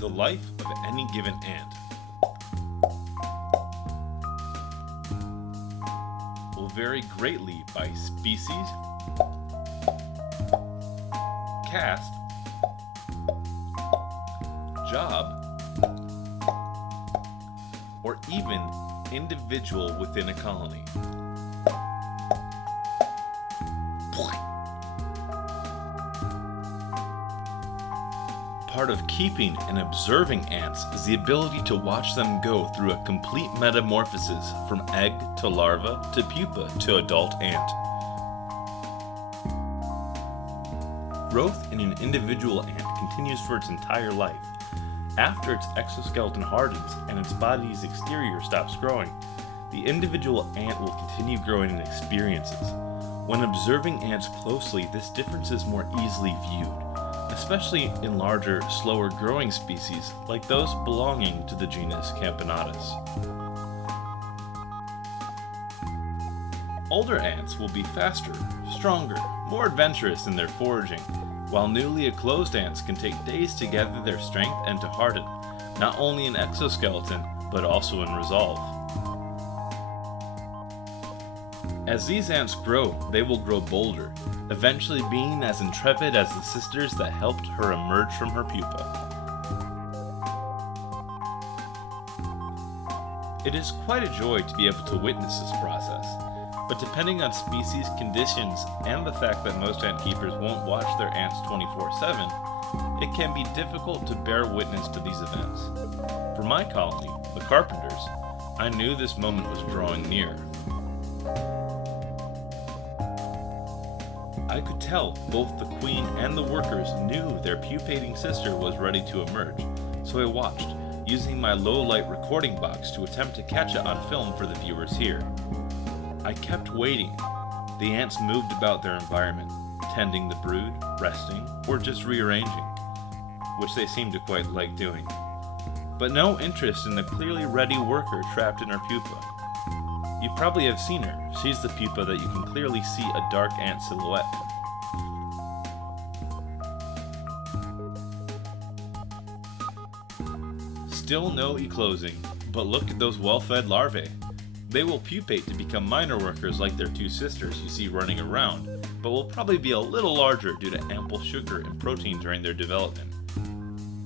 The life of any given ant will vary greatly by species, caste, job, or even individual within a colony. Part of keeping and observing ants is the ability to watch them go through a complete metamorphosis from egg to larva to pupa to adult ant. Growth in an individual ant continues for its entire life. After its exoskeleton hardens and its body's exterior stops growing, the individual ant will continue growing in experiences. When observing ants closely, this difference is more easily viewed, especially in larger, slower growing species like those belonging to the genus Camponotus. Older ants will be faster, stronger, more adventurous in their foraging, while newly eclosed ants can take days to gather their strength and to harden, not only in exoskeleton, but also in resolve. As these ants grow, they will grow bolder, eventually being as intrepid as the sisters that helped her emerge from her pupa. It is quite a joy to be able to witness this process, but depending on species conditions and the fact that most ant keepers won't watch their ants 24/7, it can be difficult to bear witness to these events. For my colony, the Carpenters, I knew this moment was drawing near. I could tell both the queen and the workers knew their pupating sister was ready to emerge, so I watched, using my low-light recording box to attempt to catch it on film for the viewers here. I kept waiting. The ants moved about their environment, tending the brood, resting, or just rearranging, which they seemed to quite like doing. But no interest in the clearly ready worker trapped in her pupa. You probably have seen her. She's the pupa that you can clearly see a dark ant silhouette. Still no eclosing, but look at those well-fed larvae. They will pupate to become minor workers like their two sisters you see running around, but will probably be a little larger due to ample sugar and protein during their development.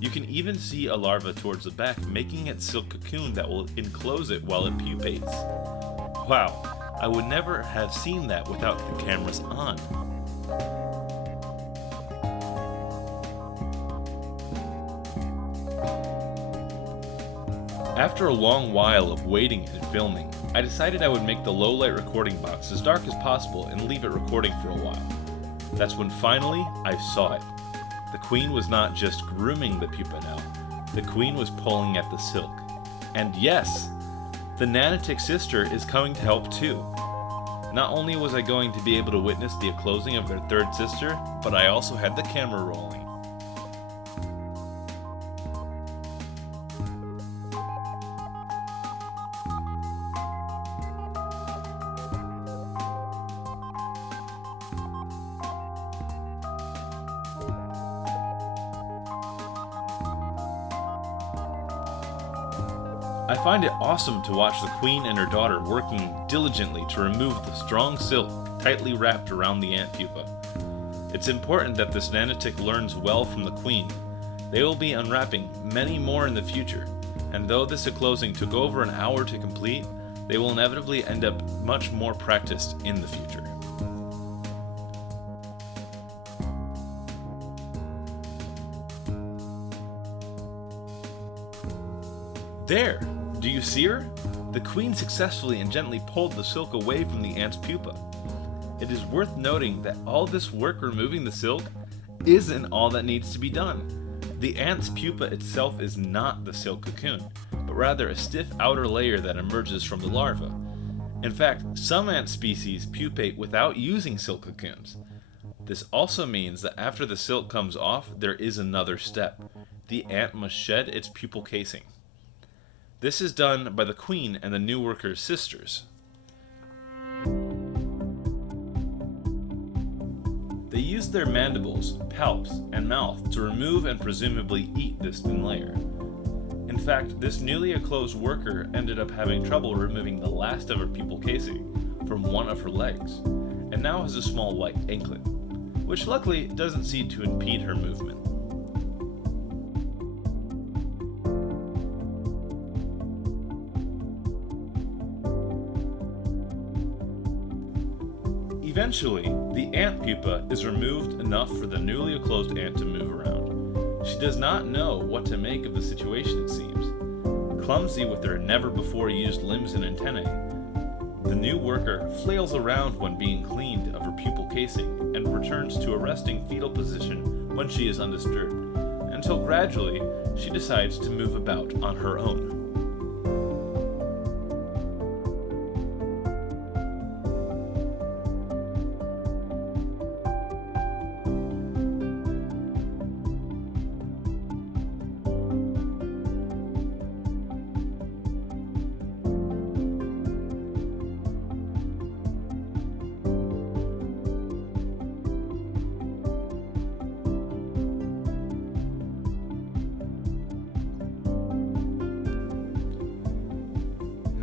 You can even see a larva towards the back making its silk cocoon that will enclose it while it pupates. Wow, I would never have seen that without the cameras on. After a long while of waiting and filming, I decided I would make the low-light recording box as dark as possible and leave it recording for a while. That's when finally I saw it. The queen was not just grooming the pupa now, the queen was pulling at the silk. And yes, the nanotic sister is coming to help too. Not only was I going to be able to witness the eclosing of their third sister, but I also had the camera rolling. I find it awesome to watch the queen and her daughter working diligently to remove the strong silk tightly wrapped around the ant pupa. It's important that this nanotic learns well from the queen. They will be unwrapping many more in the future, and though this eclosing took over an hour to complete, they will inevitably end up much more practiced in the future. There! Do you see her? The queen successfully and gently pulled the silk away from the ant's pupa. It is worth noting that all this work removing the silk isn't all that needs to be done. The ant's pupa itself is not the silk cocoon, but rather a stiff outer layer that emerges from the larva. In fact, some ant species pupate without using silk cocoons. This also means that after the silk comes off, there is another step. The ant must shed its pupal casing. This is done by the queen and the new worker's sisters. They use their mandibles, palps, and mouth to remove and presumably eat this thin layer. In fact, this newly enclosed worker ended up having trouble removing the last of her pupal casing from one of her legs, and now has a small white anklet, which luckily doesn't seem to impede her movement. Eventually, the ant pupa is removed enough for the newly enclosed ant to move around. She does not know what to make of the situation, it seems. Clumsy with her never-before-used limbs and antennae, the new worker flails around when being cleaned of her pupal casing and returns to a resting fetal position when she is undisturbed, until gradually she decides to move about on her own.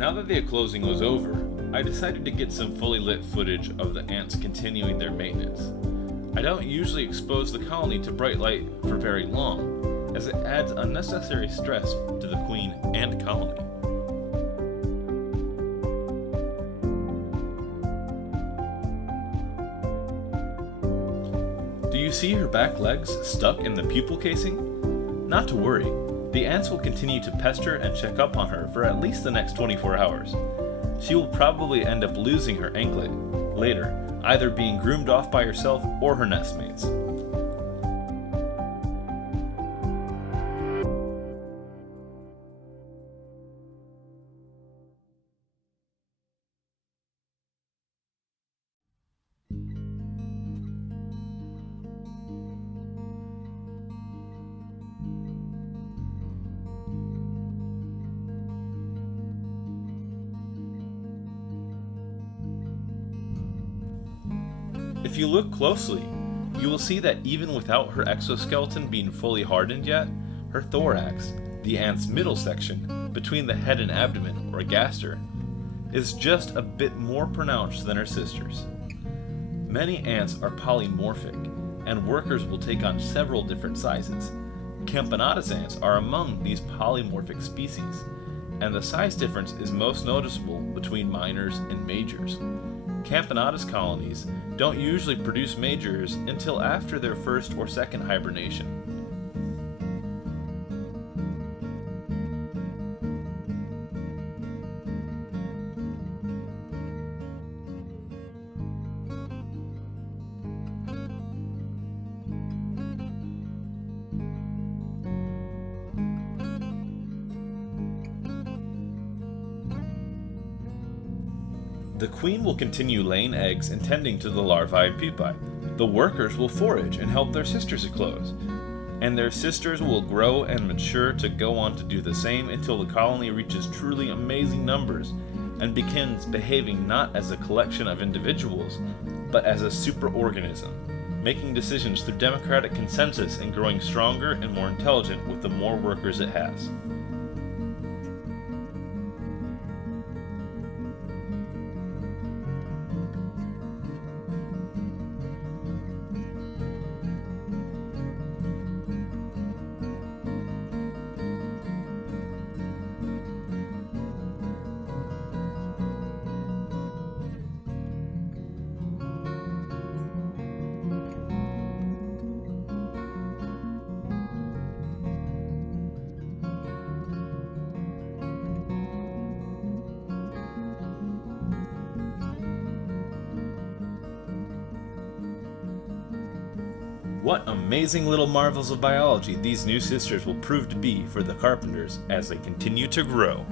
Now that the closing was over, I decided to get some fully lit footage of the ants continuing their maintenance. I don't usually expose the colony to bright light for very long, as it adds unnecessary stress to the queen and colony. Do you see her back legs stuck in the pupal casing? Not to worry. The ants will continue to pester and check up on her for at least the next 24 hours. She will probably end up losing her anklet later, either being groomed off by herself or her nestmates. If you look closely, you will see that even without her exoskeleton being fully hardened yet, her thorax, the ant's middle section, between the head and abdomen, or gaster, is just a bit more pronounced than her sisters. Many ants are polymorphic, and workers will take on several different sizes. Camponotus ants are among these polymorphic species, and the size difference is most noticeable between minors and majors. Camponotus colonies don't usually produce majors until after their first or second hibernation. The queen will continue laying eggs and tending to the larvae and pupae. The workers will forage and help their sisters eclose, and their sisters will grow and mature to go on to do the same until the colony reaches truly amazing numbers and begins behaving not as a collection of individuals, but as a superorganism, making decisions through democratic consensus and growing stronger and more intelligent with the more workers it has. What amazing little marvels of biology these new sisters will prove to be for the Carpenters as they continue to grow.